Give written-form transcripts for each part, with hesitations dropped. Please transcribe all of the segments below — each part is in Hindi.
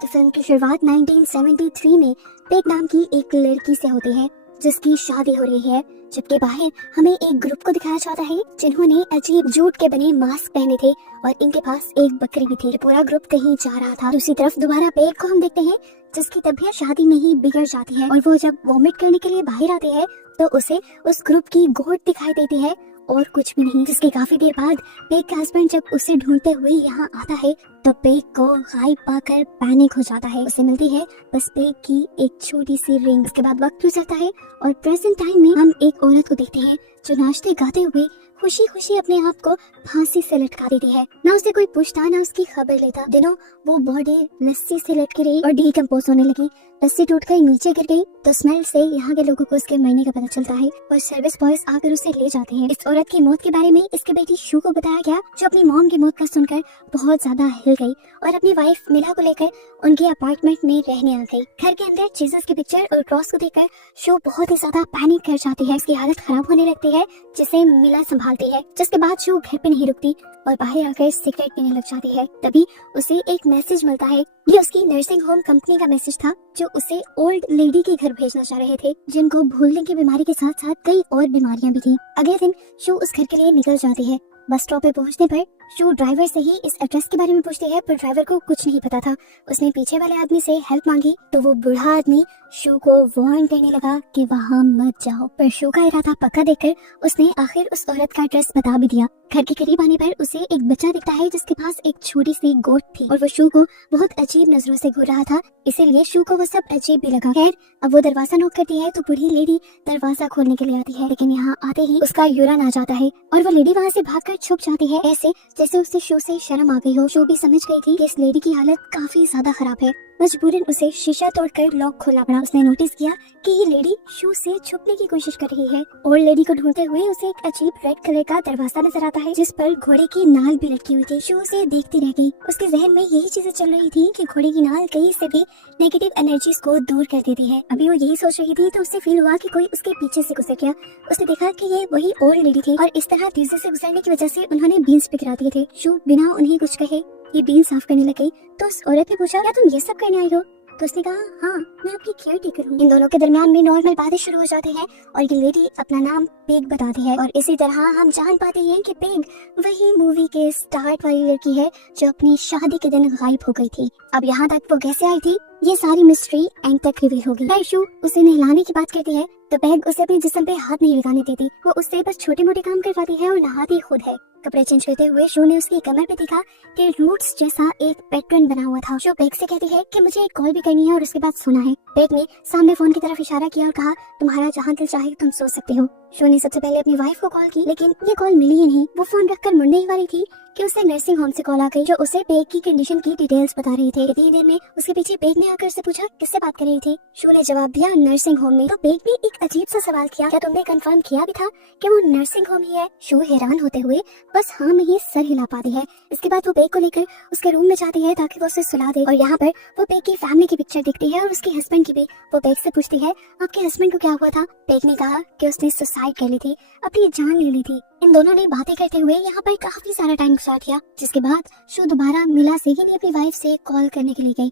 तो फिल्म की शुरुआत 1973 में पेग नाम की एक लड़की से होती है जिसकी शादी हो रही है, जबकि बाहर हमें एक ग्रुप को दिखाया जाता है जिन्होंने अजीब जूट के बने मास्क पहने थे और इनके पास एक बकरी भी थी। पूरा ग्रुप कहीं जा रहा था। दूसरी तरफ दोबारा पेग को हम देखते हैं जिसकी तबीयत शादी में ही बिगड़ जाती है और वो जब वॉमिट करने के लिए बाहर आती है तो उसे उस ग्रुप की गोट दिखाई देती है और कुछ भी नहीं। जिसके काफी देर बाद पेग का हस्बैंड जब उसे ढूंढते हुए यहाँ आता है तो पेग को गायब पाकर पैनिक हो जाता है। उसे मिलती है बस पेग की एक छोटी सी रिंग। इसके बाद वक्त गुजरता है और प्रेजेंट टाइम में हम एक औरत को देखते हैं जो नाचते गाते हुए खुशी खुशी अपने आप को फांसी से लटका देती है। ना उसे कोई पूछता ना उसकी खबर लेता। दिनों वो बॉडी लस्सी से लटकी रही और डीकम्पोज होने लगी। लस्सी टूटकर नीचे गिर गई तो स्मेल से यहाँ के लोगों को उसके मरने का पता चलता है और सर्विस बॉयज आकर उसे ले जाते हैं। इस औरत की मौत के बारे में इसकी बेटी शू को बताया गया जो अपनी मॉम की मौत का सुनकर बहुत ज्यादा हिल गई और अपनी वाइफ मिला को लेकर उनके अपार्टमेंट में रहने आ गई। घर के अंदर जीसस की पिक्चर और क्रॉस को देखकर शू बहुत ही ज्यादा पैनिक कर जाती है। उसकी हालत खराब होने लगती है जिसे मिला संभालती है। जिसके बाद शू घर पे नहीं रुकती और बाहर आकर सिगरेट पीने लग जाती है। तभी उसे एक मैसेज मिलता है। ये उसकी नर्सिंग होम कंपनी का मैसेज था जो उसे ओल्ड लेडी के घर भेजना चाह रहे थे जिनको भूलने की बीमारी के साथ साथ कई और बीमारियां भी थी। अगले दिन शू उस घर के लिए निकल जाती है। बस स्टॉप पे पहुंचने पर शू ड्राइवर से ही इस एड्रेस के बारे में पूछती है पर ड्राइवर को कुछ नहीं पता था। उसने पीछे वाले आदमी से हेल्प मांगी तो वो बूढ़ा आदमी शू को वार्न करने लगा कि वहाँ मत जाओ, पर शू का इरादा पक्का देखकर उसने आखिर उस औरत का एड्रेस बता भी दिया। घर के करीब आने पर उसे एक बच्चा दिखता है जिसके पास एक छोटी सी गोट थी और वो शू को बहुत अजीब नजरों से घूर रहा था, इसीलिए शू को वो सब अजीब भी लगा। खैर अब वो दरवाजा नॉक करती है तो बूढ़ी लेडी दरवाजा खोलने के लिए आती है, लेकिन यहाँ आते ही उसका यूरिन आ जाता है और वो लेडी वहाँ से भागकर छुप जाती है, ऐसे जैसे उसे शू से शर्म आ गई हो। शू भी समझ गई थी कि इस लेडी की हालत काफी ज्यादा खराब है। मजबूरन उसे शीशा तोड़कर लॉक खोलना पड़ा। उसने नोटिस किया कि ये लेडी शू से छुपने की कोशिश कर रही है और लेडी को ढूंढते हुए उसे एक अजीब रेड कलर का दरवाजा नजर आता है जिस पर घोड़े की नाल भी लटकी हुई थी। शू उसे देखती रह गई। उसके जहन में यही चीजें चल रही थी कि घोड़े की नाल कहीं से भी नेगेटिव एनर्जीज को दूर कर देती है। अभी वो यही सोच रही थी तो उसे फील हुआ कि कोई उसके पीछे से गुजर गया। उसने देखा कि ये वही ओल्ड लेडी थी और इस तरह तेजी से गुजरने की वजह से उन्होंने बीन्स भी गिरा दिए थे। शू बिना उन्हें कुछ कहे ये बीन साफ करने लगी तो उस औरत ने पूछा क्या तुम ये सब करने आई हो? तो उसने कहा हाँ मैं आपकी केयर टेकर हूँ। इन दोनों के दरमियान में नॉर्मल बातें शुरू हो जाती हैं और ये लेडी अपना नाम पेग बताती है और इसी तरह हम जान पाते हैं कि पेग वही मूवी के स्टार्ट वाली लड़की है जो अपनी शादी के दिन गायब हो गई थी। अब यहाँ तक वो कैसे आई थी ये सारी मिस्ट्री एंड तक रिवील होगी। शू उसे नहलाने की बात करती है तो पेग उसे अपने जिस्म पे हाथ नहीं लगाने देती। वो उससे बस छोटे मोटे काम करवाती है और नहाती खुद है। कपड़े चेंज करते हुए शू ने उसकी कमर पे देखा कि रूट्स जैसा एक पैटर्न बना हुआ था। शू पेग से कहती है कि मुझे एक कॉल भी करनी है और उसके बाद सोना है। पेग ने सामने फोन की तरफ इशारा किया और कहा तुम्हारा जहाँ दिल चाहे तुम सो सकते हो। शू ने सबसे पहले अपनी वाइफ को कॉल की लेकिन ये कॉल मिली ही नहीं। वो फोन रखकर मुड़ने ही वाली थी कि उसे नर्सिंग होम से कॉल आ गई जो उसे पेग की कंडीशन की डिटेल्स बता रही थी। इतनी देर में उसके पीछे पेग ने आकर से पूछा किससे बात कर रही थी। शू ने जवाब दिया नर्सिंग होम में। तो पेग ने एक अजीब सा सवाल किया क्या तुमने कंफर्म किया भी था कि वो नर्सिंग होम ही है? शू हैरान होते हुए बस हाँ में ही सर हिला पाती है। इसके बाद वो पेग को लेकर उसके रूम में जाती है ताकि वो उसे सुला दे और यहाँ पर वो पेग की फैमिली की पिक्चर दिखती है और उसके हस्बैंड की भी। वो पेग से पूछती है आपके हस्बैंड को क्या हुआ था? पेग ने कहा कि उसने सुसाइड कर ली थी, अपनी जान ले ली थी। इन दोनों ने बातें करते हुए यहाँ पर काफी सारा टाइम गुजार दिया जिसके बाद शू दोबारा मिला से ही अपनी वाइफ से कॉल करने के लिए गई।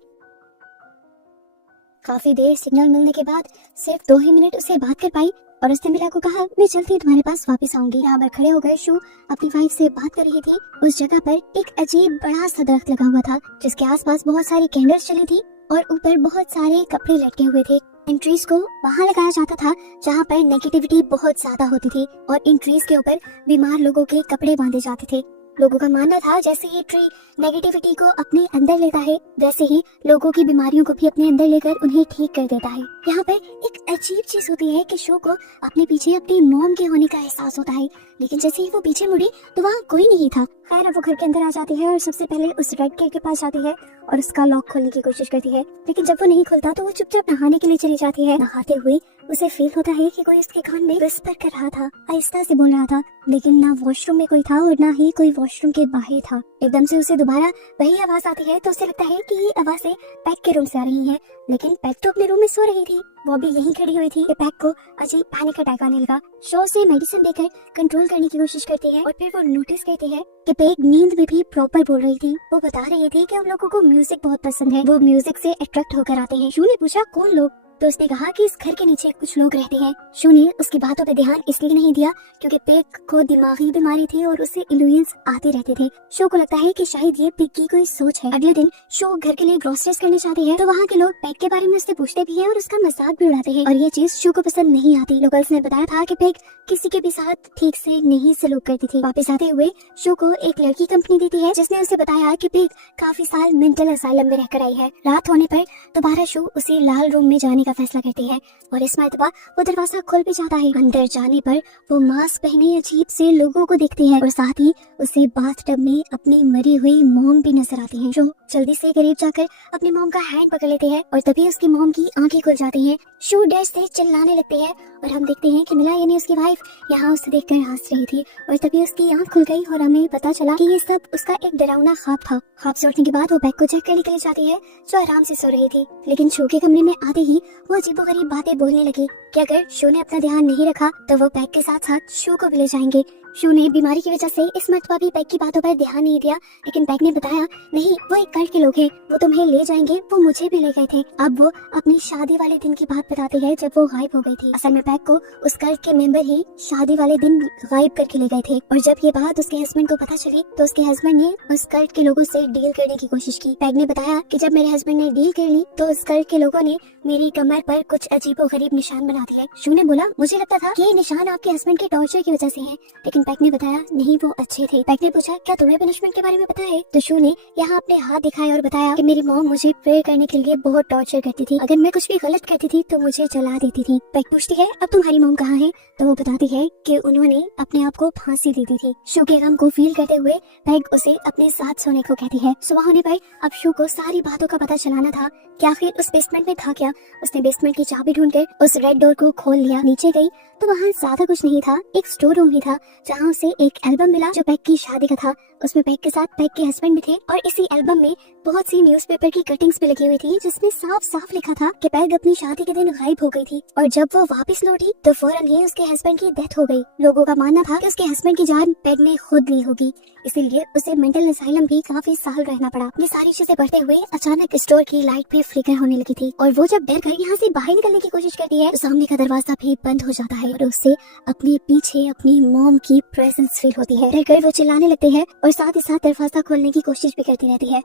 काफी देर सिग्नल मिलने के बाद सिर्फ 2 ही मिनट उसे बात कर पाई और उसने मिला को कहा मैं जल्दी तुम्हारे पास वापस आऊंगी। यहाँ पर खड़े हो गए शू अपनी वाइफ से बात कर रही थी। उस जगह पर एक अजीब बड़ा सा दरख्त लगा हुआ था जिसके आसपास बहुत सारी कैंडल्स चली थी और ऊपर बहुत सारे कपड़े लटके हुए थे। इन ट्रीज को वहाँ लगाया जाता था जहाँ पर नेगेटिविटी बहुत ज्यादा होती थी और इन ट्रीज के ऊपर बीमार लोगों के कपड़े बांधे जाते थे। लोगों का मानना था जैसे ये ट्री नेगेटिविटी को अपने अंदर लेता है वैसे ही लोगों की बीमारियों को भी अपने अंदर लेकर उन्हें ठीक कर देता है। यहाँ पर एक अजीब चीज होती है कि शो को अपने पीछे अपनी मॉम के होने का एहसास होता है, लेकिन जैसे ही वो पीछे मुड़ी तो वहाँ कोई नहीं था। खैर अब वो घर के अंदर आ जाती है और सबसे पहले उस रेड केक के पास जाती है और उसका लॉक खोलने की कोशिश करती है, लेकिन जब वो नहीं खुलता तो वो चुपचाप नहाने के लिए चली जाती है। नहाते हुए उसे फील होता है कि कोई उसके कान में विस्पर कर रहा था, आहिस्ता से बोल रहा था, लेकिन ना वॉशरूम में कोई था और ना ही कोई वॉशरूम के बाहर था। एकदम से उसे दोबारा वही आवाज आती है तो उसे लगता है कि ये आवाजें पैक के रूम से आ रही है, लेकिन पैक तो अपने रूम में सो रही थी। वो भी यहीं खड़ी हुई थी कि पैक को अजीब पैनिक अटैक आने लगा। शो से मेडिसिन देकर कंट्रोल करने की कोशिश करती है और फिर वो नोटिस करती है कि पैक नींद में भी प्रॉपर बोल रही थी। वो बता रही थी कि उन लोगों को म्यूजिक बहुत पसंद है, वो म्यूजिक से अट्रैक्ट होकर आते हैं। शू ने पूछा कौन लोग, तो उसने कहा कि इस घर के नीचे कुछ लोग रहते हैं। शू ने उसकी बातों पे ध्यान इसलिए नहीं दिया क्योंकि पेक को दिमागी बीमारी थी और उसे इल्यूजन्स आते रहते थे। शो को लगता है कि शायद ये पेक की कोई सोच है। अगले दिन शो घर के लिए ग्रोसरीज करने जाती है तो वहाँ के लोग पेक के बारे में उससे पूछते भी हैं और उसका मजाक भी उड़ाते हैं और ये चीज शो को पसंद नहीं आती। लोकल्स ने बताया था कि पेक किसी के भी साथ ठीक से नहीं सलूक करती थी। वापस आते हुए शो को एक लड़की कंपनी देती है जिसने उसे बताया कि पेक काफी साल मेंटल असाइलम में रहकर आई है। रात होने पर दोबारा शो उसे लाल रूम में जाने का फैसला करती है और इस मरतबा वो दरवाजा खुल भी जाता है। अंदर जाने पर वो मास्क पहने अजीब से लोगों को देखती है और साथ ही उसे बाथटब में अपनी मरी हुई मॉम भी नजर आती है। शो जल्दी से करीब जाकर अपनी मॉम का हैंड पकड़ लेते हैं और तभी उसकी मॉम की आंखें खुल जाती हैं। शो डर से चिल्लाने लगती है और हम देखते हैं कि मिला यानी उसकी वाइफ यहाँ उसे देखकर हंस रही थी और तभी उसकी आंख खुल गई और हमें पता चला कि ये सब उसका एक डरावना ख्वाब था। ख्वाब से उठने के बाद वो बैग को चेक करने के लिए जाती है जो आराम से सो रही थी, लेकिन शो के कमरे में आते ही वो अजीबोगरीब बातें बोलने लगी कि अगर शो ने अपना ध्यान नहीं रखा तो वो पैक के साथ साथ शो को भी ले जाएंगे। शो ने बीमारी की वजह से इस मरतबा भी पैक की बातों पर ध्यान नहीं दिया, लेकिन पैक ने बताया नहीं वो एक कल्ट के लोग हैं, वो तुम्हें ले जाएंगे, वो मुझे भी ले गए थे। अब वो अपनी शादी वाले दिन की बात बताती है जब वो गायब हो गई थी। असल में पैक को उस कल्ट के मेंबर ही शादी वाले दिन गायब करके ले गए थे और जब ये बात उसके हस्बैंड को पता चली तो उसके हस्बैंड ने उस कल्ट के लोगों से डील करने की कोशिश की। पैक ने बताया कि जब मेरे हस्बैंड ने डील कर ली तो उस कल्ट के लोगों ने मेरी कमर पर कुछ अजीबोगरीब निशान बना दिए। शू ने बोला मुझे लगता था कि ये निशान आपके हस्बैंड के टॉर्चर की वजह से हैं, लेकिन पैक ने बताया नहीं वो अच्छे थे। पैक ने पूछा क्या तुम्हें पनिशमेंट के बारे में पता है, तो शू ने यहाँ अपने हाथ दिखाए और बताया कि मेरी मॉम मुझे प्रेयर करने के लिए बहुत टॉर्चर करती थी, अगर मैं कुछ भी गलत करती थी तो मुझे जला देती थी। पैक पूछती है अब तुम्हारी मॉम कहाँ है, तो वो बताती है कि उन्होंने अपने आप को फांसी दे दी थी। शू के गम को फील करते हुए पैक उसे अपने साथ सोने को कहती है। सुबह होने पर अब शू को सारी बातों का पता चलाना था कि आखिर उस बेसमेंट में था क्या। उसने बेसमेंट की चाबी ढूंढकर उस रेड डोर को खोल लिया। नीचे गई तो वहाँ ज्यादा कुछ नहीं था, एक स्टोर रूम ही था जहाँ उसे एक एल्बम मिला जो पैक की शादी का था। उसमें पैक के साथ पैक के हस्बैंड भी थे और इसी एल्बम में बहुत सी न्यूज़पेपर की कटिंग्स भी लगी हुई थी जिसमें साफ साफ लिखा था कि पैक अपनी शादी के दिन गायब हो गई थी और जब वो वापस लौटी तो फौरन ही उसके हस्बैंड की डेथ हो गई। लोगों का मानना था कि उसके हस्बैंड की जान पैक ने खुद ली होगी, इसीलिए उसे मेंटल असाइलम भी काफी साल रहना पड़ा। ये सारी चीजें बढ़ते हुए अचानक स्टोर की लाइट भी फ्लिकर होने लगी थी और वो जब डर कर यहाँ से बाहर निकलने की कोशिश करती है तो सामने का दरवाजा भी बंद हो जाता है और उससे अपने पीछे अपनी मॉम की प्रेजेंस फील होती है। डर कर वो चिल्लाने लगते हैं और साथ ही साथ दरवाजा खोलने की कोशिश भी करती रहती है।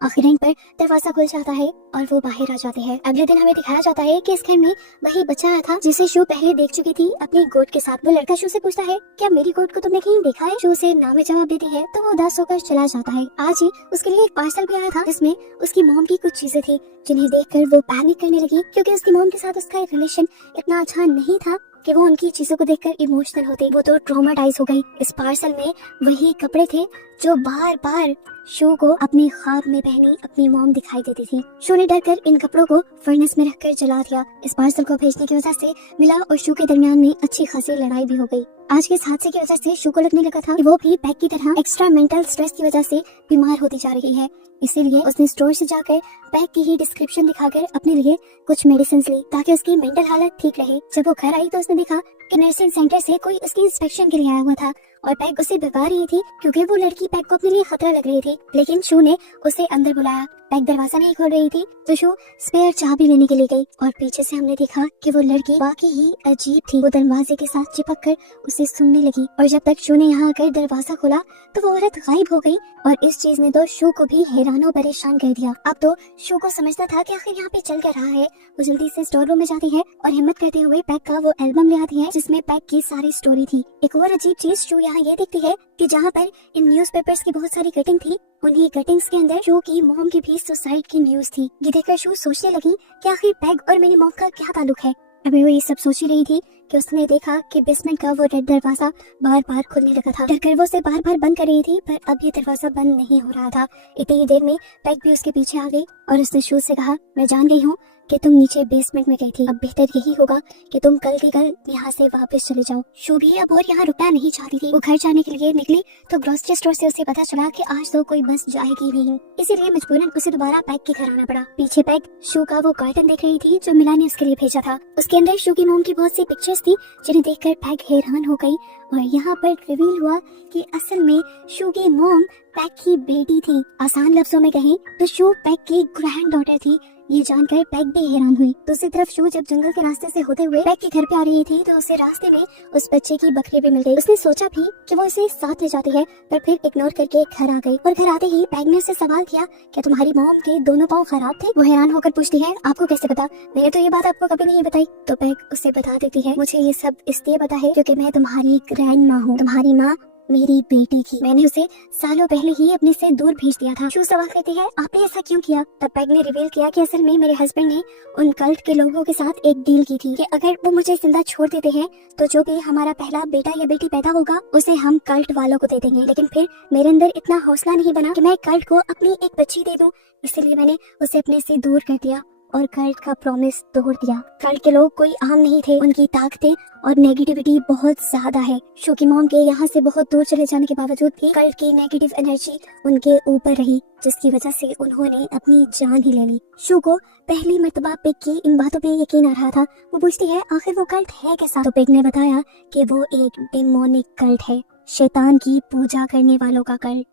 आखिर पर दरवाजा खुल जाता है और वो बाहर आ जाते हैं। अगले दिन हमें दिखाया जाता है कि इस घर में वही बच्चा आया था जिसे शू पहले देख चुकी थी अपनी गोट के साथ। वो लड़का शू से पूछता है क्या मेरी गोट को तुमने कहीं देखा है। शू से ना में जवाब देती है तो वो उदास होकर चला जाता है। आज ही उसके लिए एक पार्सल भी आया था जिसमें उसकी मॉम की कुछ चीजें थी जिन्हें देखकर वो पैनिक करने लगी क्योंकि उसकी मॉम के साथ उसका रिलेशन इतना अच्छा नहीं था कि वो उनकी चीजों को देखकर इमोशनल होती। वो तो ट्रॉमाटाइज हो गई। इस पार्सल में वही कपड़े थे जो बार बार शू को अपने ख्वाब में पहनी अपनी मॉम दिखाई देती थी। शू ने डरकर इन कपड़ों को फर्नेस में रखकर जला दिया। इस पार्सल को भेजने की वजह से मिला और शू के दरमियान में अच्छी खासी लड़ाई भी हो गई। आज के इस हादसे की वजह से शू को लगने लगा था कि वो भी पैक की तरह एक्स्ट्रा मेंटल स्ट्रेस की वजह से बीमार होती जा रही है, इसीलिए उसने स्टोर से जाकर पैक की ही डिस्क्रिप्शन दिखाकर अपने लिए कुछ मेडिसिन ली ताकि उसकी मेंटल हालत ठीक रहे। जब वो घर आई तो उसने देखा कि नर्सिंग सेंटर से कोई उसकी इंस्पेक्शन के लिए आया हुआ था और पैक उसे भगा रही थी क्योंकि वो लड़की पैक को अपने लिए खतरा लग रही थी, लेकिन शू ने उसे अंदर बुलाया। पैक दरवाजा नहीं खोल रही थी तो शू स्पेयर चाबी लेने के लिए गई और पीछे से हमने देखा कि वो लड़की वाकई ही अजीब थी। वो दरवाजे के साथ चिपक कर उसे सुनने लगी और जब तक शू ने यहाँ आकर दरवाजा खोला तो वो औरत गायब हो गई और इस चीज ने तो शू को भी हैरान और परेशान कर दिया। अब तो शू को समझना था कि आखिर यहाँ पे चल कर रहा है। वो जल्दी से स्टोर रूम में जाती है और हिम्मत करते हुए पैक का वो एल्बम ले आती है जिसमें पैक की सारी स्टोरी थी। एक और अजीब चीज शू यहाँ ये देखती है कि जहाँ पर इन न्यूज़पेपर्स की बहुत सारी कटिंग थी उन्हीं कटिंग्स के अंदर शू की मॉम की भी सुसाइड की न्यूज थी। ये देखकर शू सोचने लगी कि आखिर पैक और मेरी मॉम का क्या ताल्लुक है। अभी वो ये सब सोच ही रही थी कि उसने देखा कि बेसमेंट का वो रेड दरवाजा बार बार खुलने लगा था। डरकर वो उसे बार बार बंद कर रही थी पर अब ये दरवाजा बंद नहीं हो रहा था। इतनी ही देर में पैक भी उसके पीछे आ गई और उसने शू से कहा मैं जान गई हूँ कि तुम नीचे बेसमेंट में गई थी। अब बेहतर यही होगा कि तुम कल के कल यहाँ से वापस चले जाओ। शू भी अब और यहाँ रुकना नहीं चाहती थी। वो घर जाने के लिए निकली तो ग्रोसरी स्टोर से उसे पता चला कि आज तो कोई बस जाएगी नहीं, इसीलिए मजबूरन उसे दोबारा पैक के घर आना पड़ा। पीछे पैक शू का वो कार्टन देख रही थी जो मिला ने उसके लिए भेजा था। उसके अंदर शू की मोम की बहुत सी पिक्चर्स थी जिन्हें देखकर पैक हैरान हो गई और यहाँ पर रिवील हुआ कि असल में शू की मोम पैक की बेटी थी। आसान लफ्जों में कहें तो शू पैक की ग्रैंड डॉटर थी। ये जानकर पैक भी हैरान हुई। दूसरी तरफ शू जब जंगल के रास्ते से होते हुए पैक के घर पे आ रही थी तो उसे रास्ते में उस बच्चे की बकरी भी मिल गई। उसने सोचा भी कि वो इसे साथ ले जाती है, पर फिर इग्नोर करके घर आ गई। और घर आते ही पैक ने उससे सवाल किया कि तुम्हारी मॉम के दोनों पाँव खराब थे। वो हैरान होकर पूछती है आपको कैसे पता, मैंने तो ये बात आपको कभी नहीं बताई। तो पैक उसे बता देती है मुझे ये सब इसलिए पता है क्योंकि मैं तुम्हारी ग्रैंड माँ हूँ, तुम्हारी माँ मेरी बेटी की। मैंने उसे सालों पहले ही अपने से दूर भेज दिया था। शू सवाल करती है आपने ऐसा क्यों किया। तब पैग ने रिवील किया कि असल में मेरे हस्बैंड ने उन कल्ट के लोगों के साथ एक डील की थी कि अगर वो मुझे जिंदा छोड़ देते हैं तो जो भी हमारा पहला बेटा या बेटी पैदा होगा उसे हम कल्ट वालों को दे देंगे। लेकिन फिर मेरे अंदर इतना हौसला नहीं बना कि मैं कल्ट को अपनी एक बच्ची दे दूं, इसलिए मैंने उसे अपने से दूर कर दिया और कल्ट का प्रॉमिस तोड़ दिया। कल्ट के लोग कोई आम नहीं थे, उनकी ताकतें और नेगेटिविटी बहुत ज्यादा है। शू की मॉम के यहाँ से बहुत दूर चले जाने के बावजूद भी कल्ट की नेगेटिव एनर्जी उनके ऊपर रही, जिसकी वजह से उन्होंने अपनी जान ही ले ली। शू को पहली मर्तबा पिग की इन बातों पे यकीन आ रहा था। वो पूछती है आखिर वो कल्ट है कैसा। तो पिग ने बताया कि वो एक डेमोनिक कल्ट है, शैतान की पूजा करने वालों का कल्ट।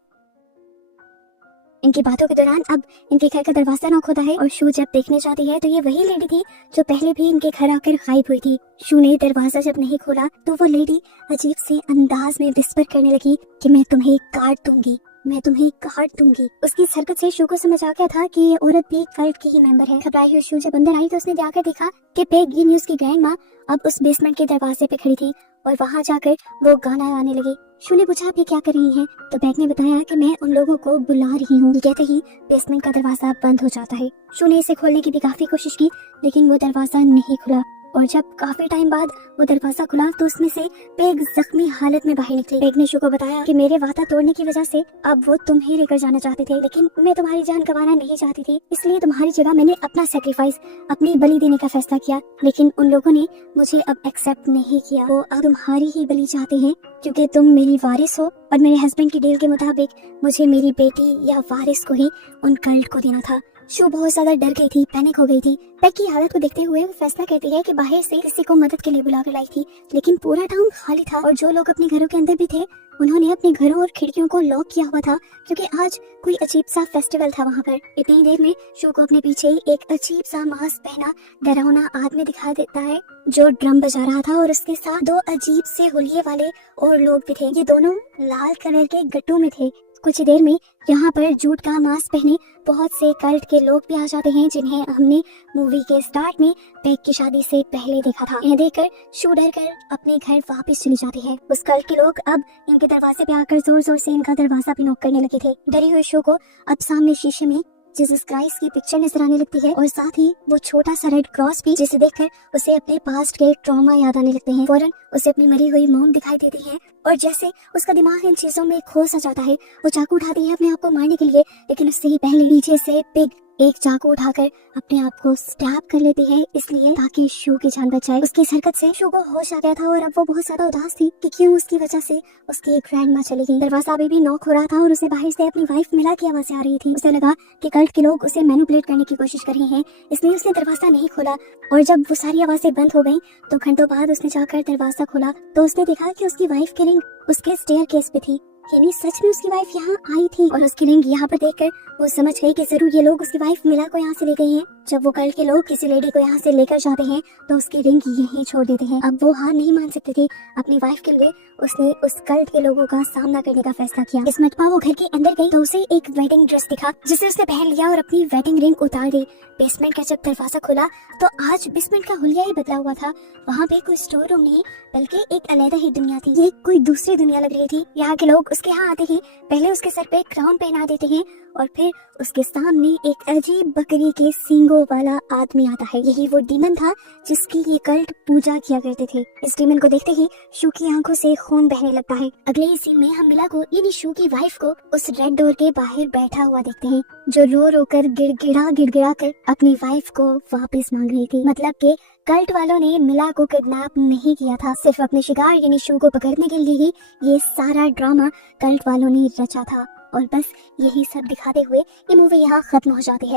इनकी बातों के दौरान अब इनके घर का दरवाजा नॉक होता है और शू जब देखने जाती है तो ये वही लेडी थी जो पहले भी इनके घर आकर गायब हुई थी। शू ने दरवाजा जब नहीं खोला तो वो लेडी अजीब से अंदाज में विस्पर करने लगी कि मैं तुम्हें काट दूंगी, मैं तुम्हें काट दूंगी। उसकी इस हरकत से शू को समझ आ गया था कि ये औरत भी कल्ट की ही मेंबर है। घबराई हुई शू जब अंदर आई तो उसने जाकर देखा कि पेग ये न्यूज़ की ग्रैंड माँ अब उस बेसमेंट के दरवाजे पे खड़ी थी और वहाँ जाकर वो गाना गाने लगी। शू ने पूछा आप ये क्या कर रही हैं? तो पेग ने बताया कि मैं उन लोगों को बुला रही हूँ। कहते ही बेसमेंट का दरवाजा बंद हो जाता है। शू ने इसे खोलने की भी काफी कोशिश की लेकिन वो दरवाजा नहीं खुला और जब काफी टाइम बाद वो दरवाजा खुला तो उसमें से पेग जख्मी हालत में बाहर निकली। पेग ने शू को बताया कि मेरे वादा तोड़ने की वजह से अब वो तुम्हें लेकर जाना चाहते थे, लेकिन मैं तुम्हारी जान गंवाना नहीं चाहती थी, इसलिए तुम्हारी जगह मैंने अपना सेक्रीफाइस, अपनी बलि देने का फैसला किया। लेकिन उन लोगों ने मुझे अब एक्सेप्ट नहीं किया। वो अब तुम्हारी ही बलि चाहते हैं क्योंकि तुम मेरी वारिस हो और मेरे हस्बैंड की डील के मुताबिक मुझे मेरी बेटी या वारिस को ही उन कल्ट को देना था। शू बहुत ज्यादा डर गई थी, पैनिक हो गई थी। पैग की हालत को देखते हुए वो फैसला करती है कि बाहर से किसी को मदद के लिए बुलाकर लाई थी, लेकिन पूरा टाउन खाली था और जो लोग अपने घरों के अंदर भी थे उन्होंने अपने घरों और खिड़कियों को लॉक किया हुआ था क्योंकि आज कोई अजीब सा फेस्टिवल था वहाँ पर। इतनी देर में शू को अपने पीछे ही एक अजीब सा मास्क पहना डरावना आदमी दिखा देता है जो ड्रम बजा रहा था और उसके साथ दो अजीब से हुलिये वाले और लोग भी थे। ये दोनों लाल कलर के गट्टू में थे। कुछ देर में यहाँ पर जूट का मास्क पहने बहुत से कल्ट के लोग भी आ जाते हैं जिन्हें हमने मूवी के स्टार्ट में पेग की शादी से पहले देखा था। इन्हें देखकर शू डर कर अपने घर वापस चली जाती है। उस कल्ट के लोग अब इनके दरवाजे पे आकर जोर जोर से इनका दरवाजा भी नॉक करने लगे थे। डरी हुई शू को अब सामने शीशे में जीसस क्राइस्ट की पिक्चर नजर आने लगती है और साथ ही वो छोटा सा रेड क्रॉस भी, जिसे देखकर उसे अपने पास्ट के ट्रॉमा याद आने लगते हैं। फौरन उसे अपनी मरी हुई मॉम दिखाई देती है और जैसे उसका दिमाग इन चीजों में खो सा जाता है वो चाकू उठाती है अपने आप को मारने के लिए, लेकिन उससे ही पहले पीछे से पिग एक चाकू उठाकर अपने आप को स्टैब कर लेती है, इसलिए ताकि शू की जान बच जाए। उसकी इस हरकत से शू को होश आ गया था और अब वो बहुत ज्यादा उदास थी कि क्यों उसकी वजह से उसकी ग्रैंड माँ चली गई। दरवाजा अभी भी नॉक हो रहा था और उसे बाहर से अपनी वाइफ मिला की आवाज़ें आ रही थी। उसे लगा कि कल्ट के लोग उसे मैनिपुलेट करने की कोशिश कर रहे हैं, इसलिए उसने दरवाजा नहीं खोला। और जब वो सारी आवाज़ें बंद हो गई तो घंटों बाद उसने जाकर दरवाजा खोला तो उसने देखा कि उसकी वाइफ की रिंग उसके स्टेयर केस पे थी। यानी सच में उसकी वाइफ यहाँ आई थी और उसकी रिंग यहाँ पर देखकर वो समझ गई कि जरूर ये लोग उसकी वाइफ मिला को यहाँ से ले गए हैं। जब वो कल्ट के लोग किसी लेडी को यहाँ से लेकर जाते हैं तो उसकी रिंग यहीं छोड़ देते हैं। अब वो हार नहीं मान सकती थी अपनी वाइफ के लिए, उसने उस कल्ट के लोगों का सामना करने का फैसला किया। इस मटपा वो घर के अंदर गई तो उसे एक वेडिंग ड्रेस दिखा जिसे उसने पहन लिया और अपनी वेडिंग रिंग उतार दी। बेसमेंट का जब दरवाजा खुला तो आज बेसमेंट का हुलिया ही बदला हुआ था। वहाँ पे कोई स्टोर रूम नहीं बल्कि एक अलग ही दुनिया थी। ये कोई दूसरी दुनिया लग रही थी। यहाँ के लोग उसके यहाँ आते ही पहले उसके सर पे क्राउन पहना देते हैं और फिर उसके सामने एक अजीब बकरी के सींगों वो वाला आदमी आता है। यही वो डीमन था जिसकी ये कल्ट पूजा किया करते थे। इस डीमन को देखते ही शू की आंखों से खून बहने लगता है। अगले ही सीन में हम मिला को यानी शू की वाइफ को उस रेड डोर के बाहर बैठा हुआ देखते हैं, जो रो रो कर गिड़गिड़ा कर अपनी वाइफ को वापस मांग रही थी। मतलब के कल्ट वालों ने मिला को किडनैप नहीं किया था, सिर्फ अपने शिकार यानी शू को पकड़ने के लिए ही ये सारा ड्रामा कल्ट वालों ने रचा था। और बस यही सब दिखाते हुए ये मूवी यहाँ खत्म हो जाती है।